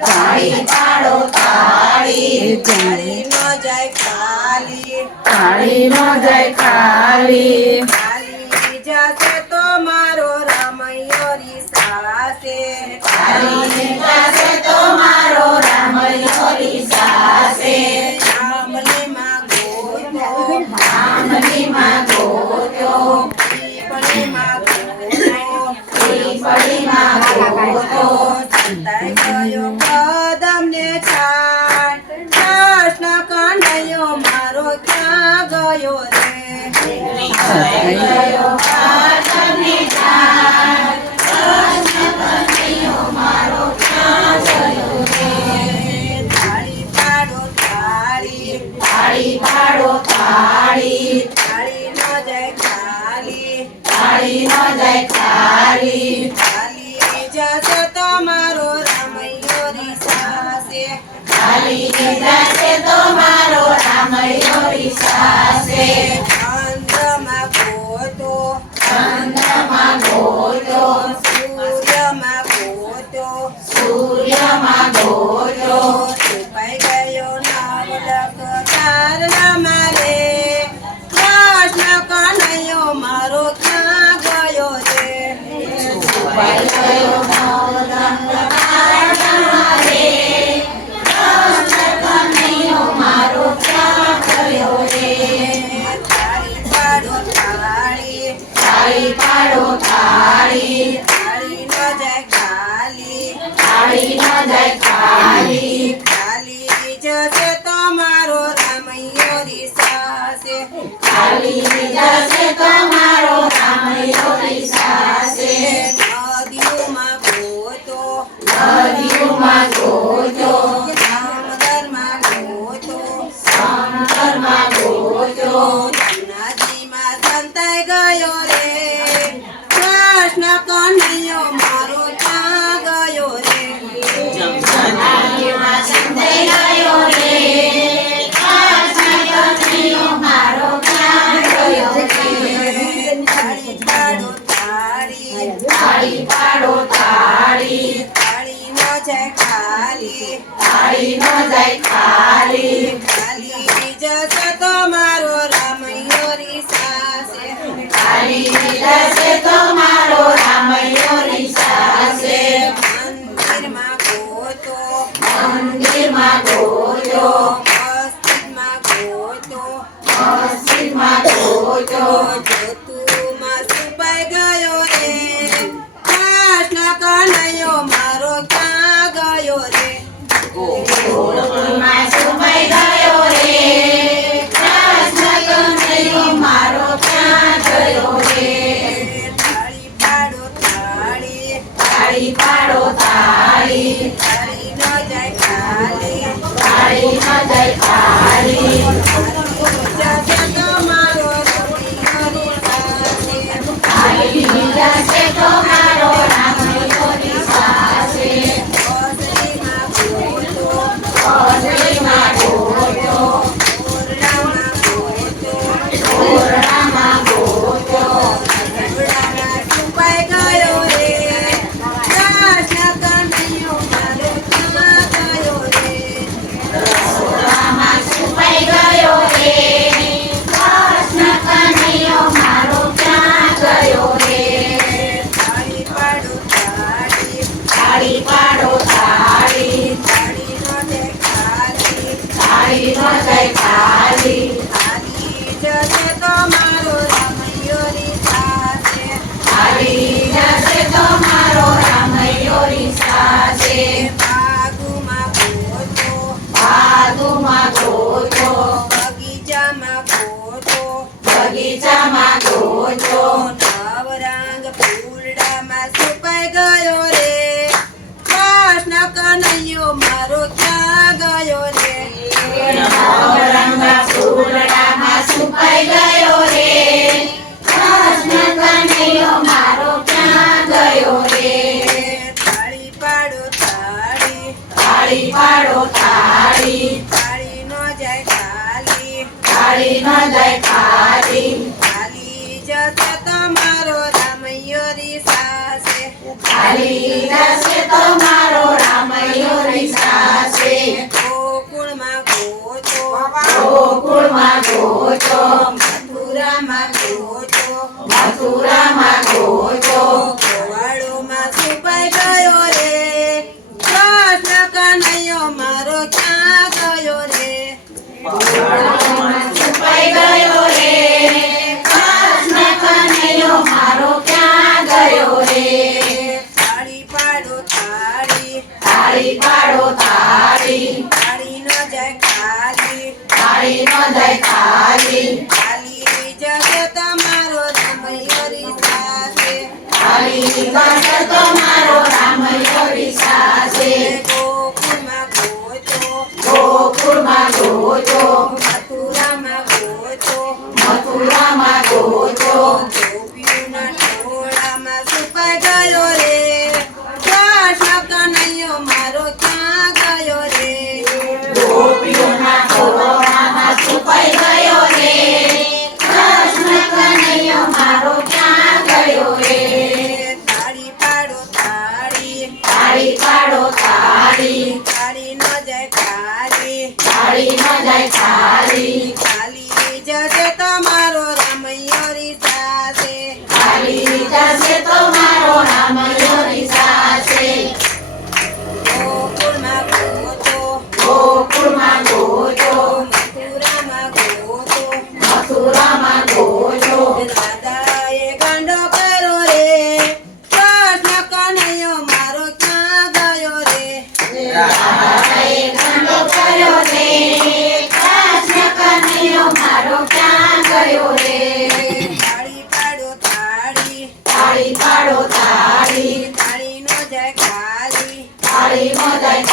તાળી પાડો તાળી થાળી ન જાય ખાલી થાળી ન જાય ખાલી ખાલી જશે તો મારો રામૈયો રીસાશે ખાલી જશે તો મારો રામૈયો રીસાશે આંબલીમાં ગોતો આંબલીમાં ગોત્યો પીપળીમાં ગોતો પીપળીમાં ગોત્યો સંતાઈ ગયો કદમને છાણ કૃષ્ણ કનૈયો મારો ક્યાં ગયો રે સતાઈ ગયો પાટણની જાન કૃષ્ણ કનૈયો મારો ક્યાં ગયો રે થાળી પાડો થાળી તાળી પાડો તાળી થાળી ન જાય ખાલી તાળી ન જાય ખાલી ખાલી જશે તમારો રામૈયો રીસાશે ખાલી જશે તો મારો રામૈયો રીસાશે ચંદ્રમાં ગોતો ચંદ્રમાં ગોત્યો સૂર્યમાં ગોતો સૂર્યમાં ગોત્યો છુપાઈ ગયો નવલખ તારલામાં રે કૃષ્ણ કનૈયો મારો ક્યાં ગયો રે છુપાઈ ગયો નવરંગ તારણમાં રે કૃષ્ણ કનૈયો મારો ક્યાં ગયો રે થાળી પાડો થાળી તાળી પાડો તાળી થાળી ન જાય ખાલી તાળી ન જાય ખાલી ખાલી જશે તમારો રામૈયો રીસાશે ખાલી જશે તો મારો રામૈયો રીસાશે નદીઓમાં ગોતો નદીઓમાં ગોત્યો સમુદ્રમાં ગોતો સમુદ્રમાં ગોત્યો નદીમાં સંતાઈ ગયો રે કૃષ્ણ કનૈયો મારો ક્યાં ગયો રે નદીમાં સંતાઈ ગયો રે કૃષ્ણ કનૈયો મારો ક્યાં ગયો રે થાળી પાડો થાળી તાળી પાડો તાળી થાળી ન જાય ખાલી તાળી ન જાય ખાલી ખાલી જશે તમારો રામૈયો રીસાશે ખાલી જશે તો મારો રામૈયો રીસાશે મંદિરમાં ગોતો મંદિરમાં ગોત્યો મસ્જિદમાં ગોતો મસ્જિદમાં ગોત્યો જોતુમાં છુપાઈ ગયો રે કૃષ્ણ કનૈયો મારો ક્યાં ગયો રે ગોકુળમાં છુપાઈ ગયો રે કૃષ્ણ કનૈયો મારો ક્યાં ગયો રે થાળી પાડો થાળી તાળી પાડો તાળી થાળી ન જાય ખાલી તાળી ન જાય ખાલી જશે તમારો રામૈયો રીસાશે ખાલી જશે તો મારો રામૈયો રીસાશે ઓસરીમાં ગોતો ઓસરીમાં ગોત્યો ઓરડામાં ગોતો ઓરડામાં ગોત્યો ઓરડામાં છુપાઈ ગયો રે કૃષ્ણ કનૈયો મારો ક્યાં ગયો રે રસોડામાં છુપાઈ ગયો રે કૃષ્ણ કનૈયો મારો ક્યાં ગયો રે થાળી પાડો થાળી તાળી પાડો તાળી થાળી ન જાય ખાલી તાળી ન જાય ખાલી ખાલી જશે તો મારો રામૈયો રીસાશે ખાલી જશે તો મારો રામૈયો રીસાશે બાગુમાં ગોતો બાગુમાં ગોત્યો બગીચામાં ગોતો બગીચામાં ગોત્યો નવરંગ ફૂલડામાં છુપાઈ ગયો રે કૃષ્ણ કનૈયો મારો ક્યાં ગયો રે નવરંગ ફૂલડામાં છુપાઈ ગયો રે કૃષ્ણ કનૈયો મારો ક્યાં ગયો રે થાળી પાડો થાળી તાળી પાડો તાળી થાળી ન જાય ખાલી તાળી ન જાય ખાલી ખાલી જશે તમારો રામૈયો રીસાશે ખાલી જશે તો મારો રામૈયો પાડો થાળી થાળી પાડો થાળી થાળી ન જાય ખાલી થાળી ન જાય ખાલી ખાલી જશે તમારો રમૈયો સાથે ખાલી જશે તમારો રામૈયો વિસાશે ગોકુળમાં ગોતો ગોકુળમાં ગોજો મથુરામાં ગોતો મથુરામાં ગોજો ગોપીઓના ટોળામાં છુપાઈ ગયો રે કૃષ્ણ કનૈયો મારો ક્યાં ગયો રે ગોપીઓના ટોળામાં છુપાઈ ગયો રે કૃષ્ણ કનૈયો મારો ક્યાં ગયો રે થાળી પાડો થાળી થાળી પાડો થાળી થાળી ન જાય ખાલી થાળી ન જાય ખાલી ખાલી જશે તમારો રમૈયો સાથે ખાલી જશે તમારો રામૈયો વિસાશે ગોકુળમાં ગોતો ગોકુળમાં ગોજો મથુરામાં ગોતો મથુરામાં ગોજો દાદાએ ગાંડો કર્યો રે કૃષ્ણ કનૈયો મારો ક્યાં ગયો રે રાધાએ ગંડો કર્યો રે કૃષ્ણ કનૈયો મારો ક્યાં ગયો રે થાળી પાડો થાળી થાળી પાડો થાળી થાળી ન જાય ખાલી થાળી નો જાય